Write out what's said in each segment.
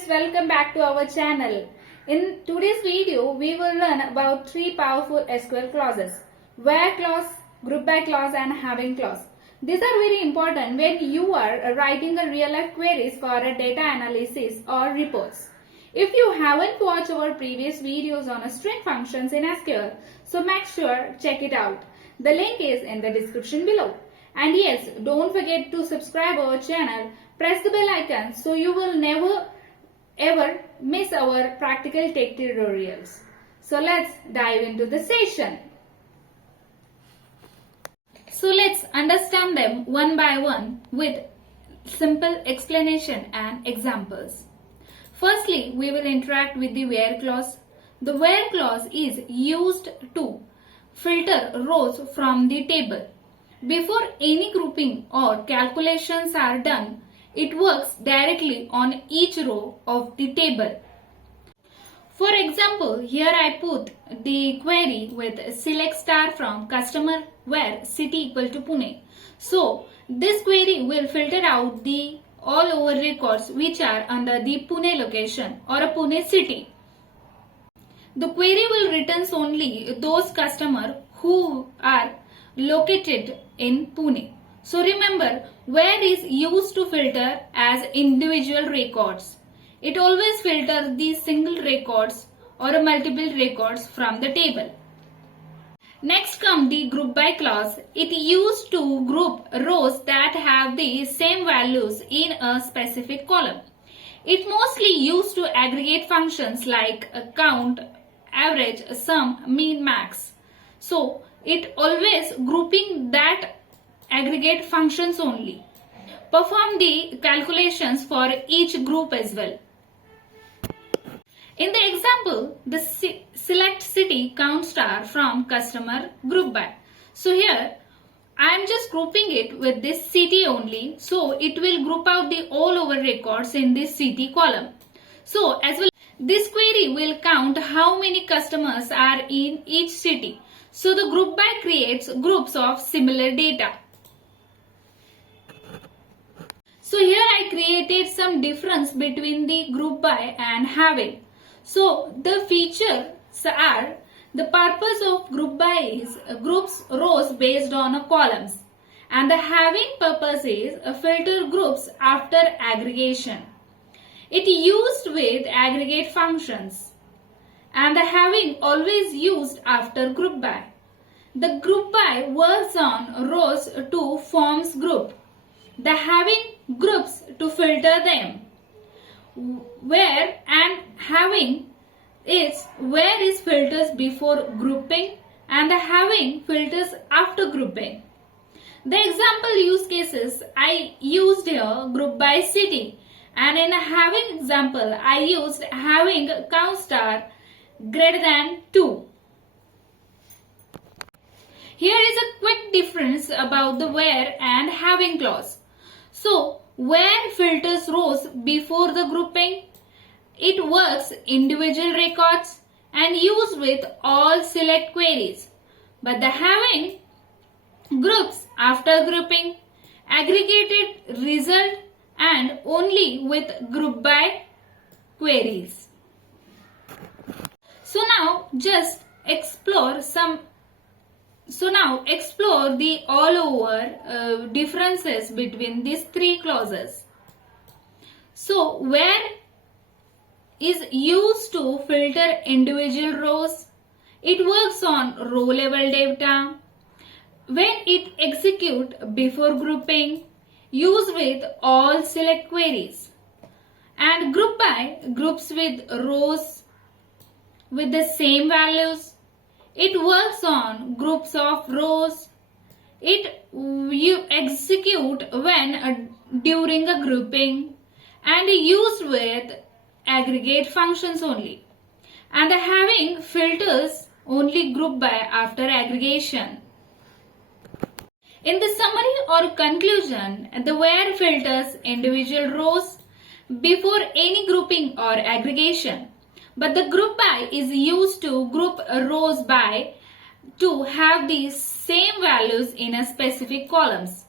students, welcome back to our channel. In today's video, we will learn about three powerful SQL clauses: where clause, group by clause and having clause. These are very important when you are writing a real life queries for a data analysis or reports. If you haven't watched our previous videos on string functions in SQL, so make sure check it out. The link is in the description below. And yes, don't forget to subscribe our channel, press the bell icon so you will never ever miss our practical tech tutorials. So let's dive into the session. So let's understand them one by one with simple explanation and examples. Firstly, we will interact with the where clause. The where clause is used to filter rows from the table. Before any grouping or calculations are done, it works directly on each row of the table. For example, here I put the query with select star from customer where city equal to Pune. So this query will filter out the all over records which are under the Pune location or a Pune city. The query will return only those customers who are located in Pune. So remember, where is used to filter as individual records. It always filters the single records or multiple records from the table. Next comes the group by clause. It used to group rows that have the same values in a specific column. It mostly used to aggregate functions like count, average, sum, mean, max. So it always grouping that aggregate functions only. Perform the calculations for each group as well. In the example, the select city count star from customer group by. So here I am just grouping it with this city only. So it will group out the all over records in this city column. So as well, this query will count how many customers are in each city. So the group by creates groups of similar data. So here I created some difference between the group by and having. So the features are the purpose of group by is groups rows based on columns, and the having purpose is filter groups after aggregation. It used with aggregate functions. And the having always used after group by. The group by works on rows to forms group. The having groups to filter them. Where and having is where is filters before grouping and the having filters after grouping. The example use cases I used here group by city, and in a having example I used having count star greater than 2. Here is a quick difference about the where and having clause. So where filters rows before the grouping. It works individual records and used with all select queries. But the having groups after grouping, aggregated result and only with group by queries. So now explore the all over differences between these three clauses. So where is used to filter individual rows. It works on row level data. When it execute before grouping, use with all select queries. And group by groups with rows with the same values. It works on groups of rows. You execute when during a grouping and used with aggregate functions only. And the having filters only group by after aggregation. In the summary or conclusion, the where filters individual rows before any grouping or aggregation. But the group by is used to group rows by to have the same values in a specific columns.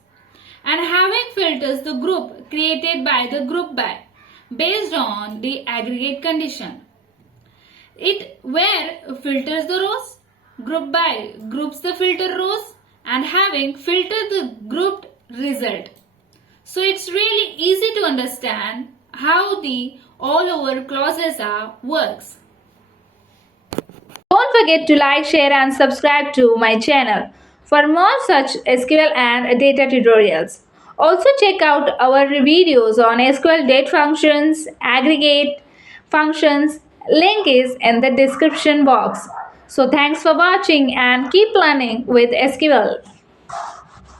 And having filters the group created by the group by. based on the aggregate condition. It where filters the rows, group by groups the filter rows, and having filter the grouped result. So it's really easy to understand how the all over clauses are works. Don't forget to like, share and subscribe to my channel for more such SQL and data tutorials. Also check out our videos on SQL date functions, aggregate functions. Link is in the description box. So thanks for watching and keep learning with SQL.